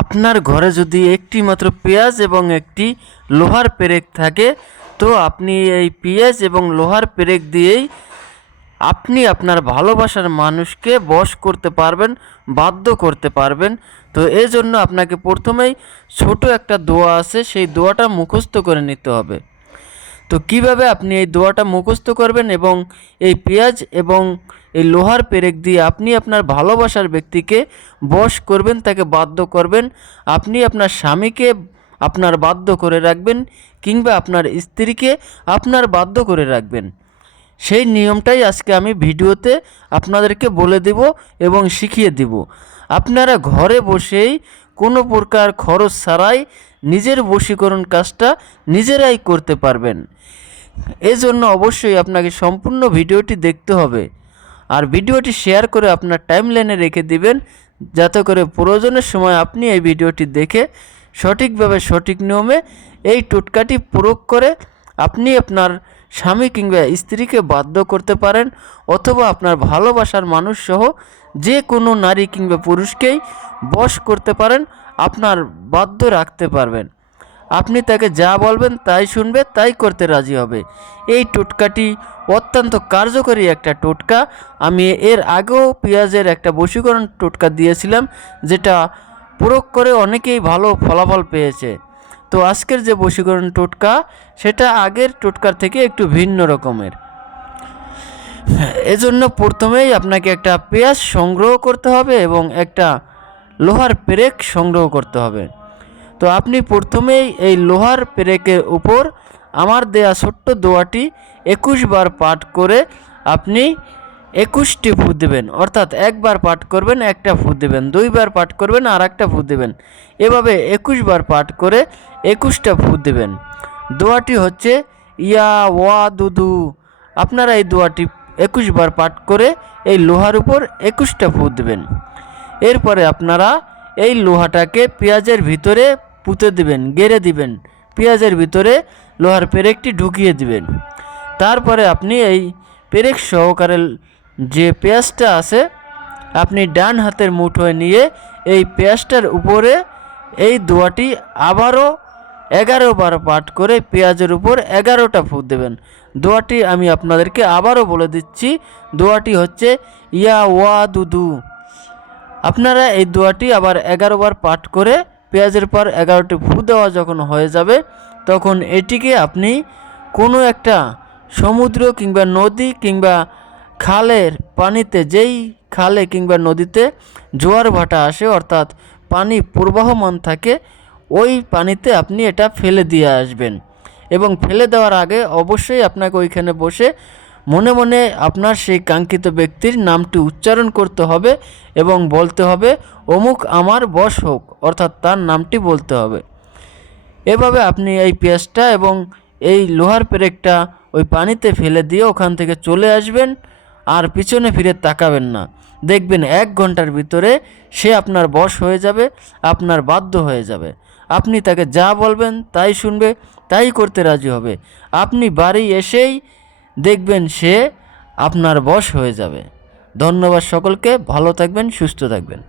আপনার ঘরে যদি একটি মাত্র পেঁয়াজ এবং একটি লোহার পেরেক থাকে, তো আপনি এই পেঁয়াজ এবং লোহার পেরেক দিয়েই আপনি আপনার ভালোবাসার মানুষকে বশ করতে পারবেন, বাধ্য করতে পারবেন। তো এজন্য আপনাকে প্রথমেই ছোট একটা দোয়া আছে, সেই দোয়াটা মুখস্থ করে নিতে হবে। তো কীভাবে আপনি এই দোয়াটা মুখস্থ করবেন এবং এই পেঁয়াজ এবং এই লোহার পেরেক দিয়ে আপনি আপনার ভালোবাসার ব্যক্তিকে বশ করবেন, তাকে বাধ্য করবেন, আপনি আপনার স্বামীকে আপনার বাধ্য করে রাখবেন কিংবা আপনার স্ত্রীকে আপনার বাধ্য করে রাখবেন। সেই নিয়মটাই আজকে আমি ভিডিওতে আপনাদেরকে বলে দেব এবং শিখিয়ে দিব। আপনারা ঘরে বসেই কোনো প্রকার খরচ ছাড়াই নিজের বশীকরণ কাজটা নিজেরাই করতে পারবেন। এজন্য অবশ্যই আপনাকে সম্পূর্ণ ভিডিওটি দেখতে হবে। আর ভিডিওটি শেয়ার করে আপনার টাইমলাইনে রেখে দিবেন, যাতে করে প্রয়োজনের সময় আপনি এই ভিডিওটি দেখে সঠিকভাবে সঠিক নিয়মে এই টোটকাটি প্রয়োগ করে আপনি আপনার স্বামী কিংবা স্ত্রীকে বাধ্য করতে পারেন অথবা আপনার ভালোবাসার মানুষ সহ যে কোনো নারী কিংবা পুরুষকেই বশ করতে পারেন, আপনার বাধ্য রাখতে পারবেন। আপনি তাকে যা বলবেন তাই শুনবে, তাই করতে রাজি হবে। এই টোটকাটি অত্যন্ত কার্যকরী একটা টোটকা। আমি এর আগেও পেঁয়াজের একটা বশীকরণ টোটকা দিয়েছিলাম, যেটা প্রয়োগ করে অনেকেই ভালো ফলাফল পেয়েছে। তো আজকের যে বশীকরণ টোটকা, সেটা আগের টোটকার থেকে একটু ভিন্ন রকমের। এজন্য প্রথমেই আপনাকে একটা পেঁয়াজ সংগ্রহ করতে হবে এবং একটা লোহার পেরেক সংগ্রহ করতে হবে। তো আপনি প্রথমেই এই লোহার পেরেকের উপর আমার দেয়া ছোট্ট দোয়াটি একুশ বার পাঠ করে আপনি একুশটি ফু দেবেন, অর্থাৎ একবার পাঠ করবেন, একটা ফু দেবেন, দুইবার পাঠ করবেন আর একটা ফু দেবেন। এভাবে একুশ বার পাঠ করে একুশটা ফু দেবেন। দোয়াটি হচ্ছে, ইয়া ওয়া দুদু। আপনারা এই দোয়াটি একুশ বার পাঠ করে এই লোহার উপর একুশটা ফু দেবেন। এরপরে আপনারা এই লোহাটাকে পেঁয়াজের ভিতরে পুঁতে দিবেন, গেড়ে দিবেন। পেঁয়াজের ভিতরে লোহার পেরেকটি ঢুকিয়ে দিবেন। তারপরে আপনি এই পেরেক সহকারে যে পেঁয়াজটা আছে, আপনি ডান হাতের মুঠোয় নিয়ে এই পেঁয়াজটার উপরে এই দোয়াটি আবারও এগারো বার পাঠ করে পেঁয়াজের উপর এগারোটা ফুট দেবেন। দোয়াটি আমি আপনাদেরকে আবারও বলে দিচ্ছি, দোয়াটি হচ্ছে, ইয়া ওয়া দুদু আপনারা এই দোয়াটি আবার এগারো বার পাঠ করে পেঁয়াজের পর এগারোটি ফু দেওয়া যখন হয়ে যাবে, তখন এটিকে আপনি কোনো একটা সমুদ্র কিংবা নদী কিংবা খালের পানিতে, যেই খালে কিংবা নদীতে জোয়ার ভাটা আসে, অর্থাৎ পানি প্রবাহমান থাকে, ওই পানিতে আপনি এটা ফেলে দিয়ে আসবেন। এবং ফেলে দেওয়ার আগে অবশ্যই আপনাকে ওইখানে বসে মনে মনে আপনার সেই কাঙ্ক্ষিত ব্যক্তির নামটি উচ্চারণ করতে হবে এবং বলতে হবে, অমুক আমার বশ হোক। অর্থাৎ তার নামটি বলতে হবে। এভাবে আপনি এই পেঁয়াজটা এবং এই লোহার পেরেকটা ওই পানিতে ফেলে দিয়ে ওখান থেকে চলে আসবেন। আর পিছনে ফিরে তাকাবেন না। দেখবেন এক ঘণ্টার ভিতরে সে আপনার বশ হয়ে যাবে, আপনার বাধ্য হয়ে যাবে। আপনি তাকে যা বলবেন তাই শুনবে, তাই করতে রাজি হবে। আপনি বাড়ি এসেই দেখবেন সে আপনার বশ হয়ে যাবে। ধন্যবাদ সকলকে, ভালো থাকবেন, সুস্থ থাকবেন।